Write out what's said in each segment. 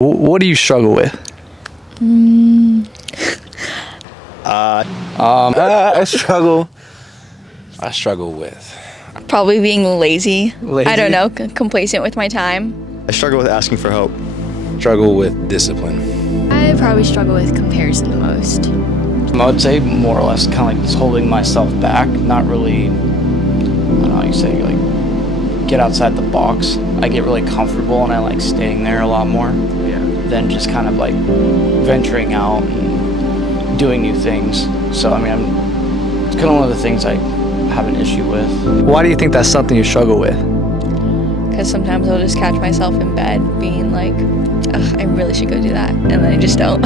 What do you struggle with? I struggle with Probably being lazy. Lazy? I don't know, complacent with my time. I struggle with asking for help. struggle with discipline. I probably struggle with comparison the most. I would say more or less kind of like just holding myself back, not really, I don't know how you say, like, get outside the box. I get really comfortable and I like staying there a lot more than just kind of like venturing out and doing new things. So, I mean, it's kind of one of the things I have an issue with. Why do you think that's something you struggle with? Because sometimes I'll just catch myself in bed being like, ugh, I really should go do that. And then I just don't.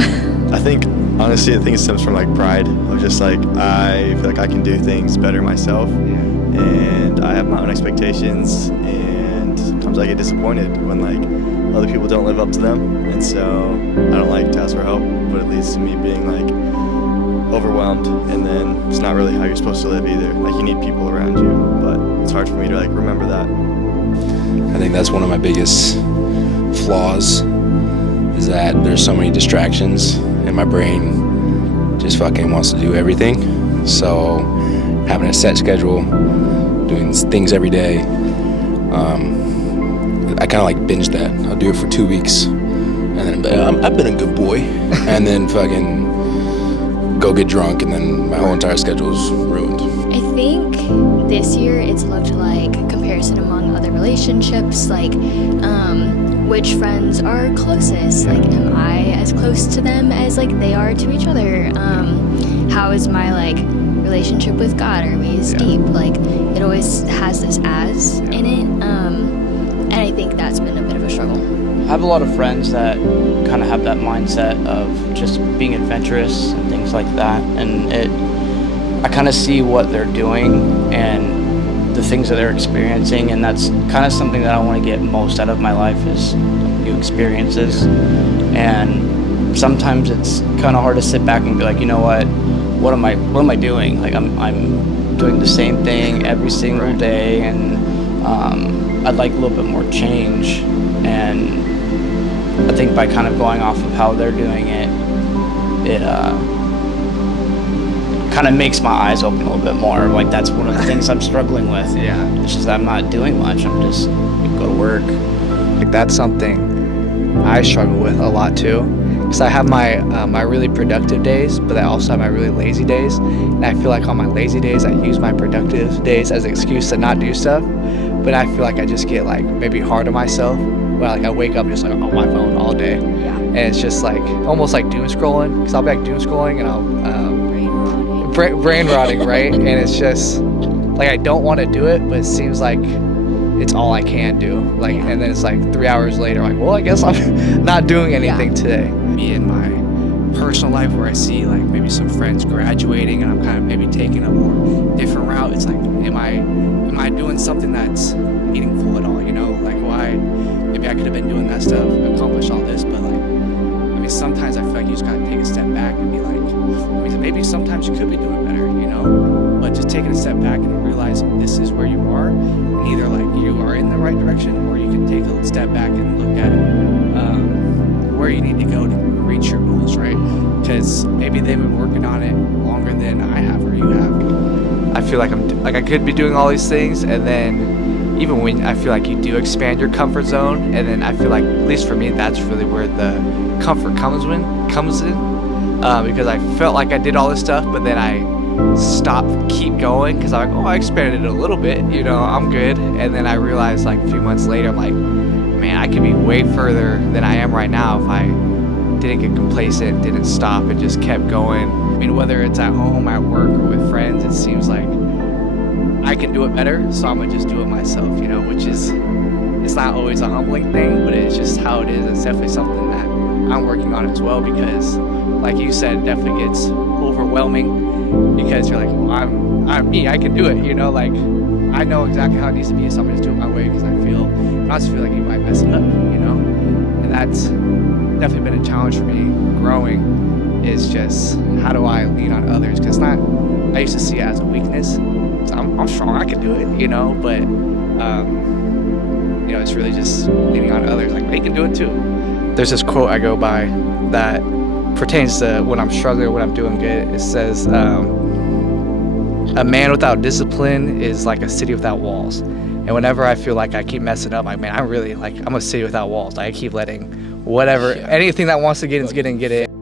I think, honestly, it stems from like pride of just like, I feel like I can do things better myself. And I have my own expectations. And sometimes I get disappointed when like other people don't live up to them. And so I don't like to ask for help, but it leads to me being like overwhelmed. And then it's not really how you're supposed to live either. Like you need people around you, but it's hard for me to like remember that. I think that's one of my biggest flaws is that there's so many distractions and my brain just fucking wants to do everything. So having a set schedule, doing things every day, I kind of like binge that. I'll do it for 2 weeks and then I've been a good boy and then fucking go get drunk and then my whole entire schedule's ruined. I think this year it's looked like comparison among other relationships, like which friends are closest, like am I as close to them as like they are to each other, how is my like relationship with God, are we as deep, like it always has this as in it, and I think that's been a bit of a struggle. I have a lot of friends that kind of have that mindset of just being adventurous and things like that, and I kind of see what they're doing and the things that they're experiencing, and that's kind of something that I want to get most out of my life is new experiences. And sometimes it's kind of hard to sit back and be like, you know what am I doing? Like I'm doing the same thing every single day, and I'd like a little bit more change. And I think by kind of going off of how they're doing it, it kind of makes my eyes open a little bit more. Like that's one of the things I'm struggling with. Yeah. It's just I'm not doing much. I'm just go to work. Like that's something I struggle with a lot too, because I have my my really productive days, but I also have my really lazy days, and I feel like on my lazy days I use my productive days as an excuse to not do stuff, but I feel like I just get like maybe hard on myself when like I wake up just like on my phone all day, and it's just like almost like doom scrolling, because I'll be like doom scrolling and I'll brain rotting, right? And it's just like I don't want to do it, but it seems like it's all I can do. Like, and then it's like 3 hours later, like, well, I guess I'm not doing anything today. Me in my personal life, where I see like maybe some friends graduating, and I'm kind of maybe taking a more different route. It's like, am I doing something that's meaningful at all? You know, like why? Maybe I could have been doing that stuff, accomplish all this, but like, I mean, sometimes I feel like you just gotta take a step back and be like, I mean, maybe sometimes you could be doing better, you know, but just taking a step back and realizing this is where you are, and either like you are in the right direction, or you can take a step back and look at where you need to go to reach your goals, right? Because maybe they've been working on it longer than I have or you have. I feel like I could be doing all these things, and then even when I feel like you do expand your comfort zone, and then I feel like, at least for me, that's really where the comfort comes in, because I felt like I did all this stuff, but then I keep going, because I'm like, oh, I expanded it a little bit, you know, I'm good. And then I realized like a few months later, I'm like, man, I could be way further than I am right now if I didn't get complacent, didn't stop, and just kept going. I mean, whether it's at home, at work, or with friends, it seems like I can do it better, so I'm gonna just do it myself, you know, which is, it's not always a humbling thing, but it's just how it is. It's definitely something that I'm working on as well, because like you said, it definitely gets overwhelming, because you're like, well, I'm me, I can do it, you know, like I know exactly how it needs to be, so I'm gonna just do it my way, because I just feel like you might mess it up, you know, and that's definitely been a challenge for me growing, is just how do I lean on others, because I used to see it as a weakness. So I'm strong, I can do it, you know, but you know, it's really just leaning on others, like they can do it too. there's this quote I go by that pertains to when I'm struggling or when I'm doing good. It says, a man without discipline is like a city without walls. And whenever I feel like I keep messing up, like, man, I'm a city without walls. Like, I keep letting anything that wants to get in is get in.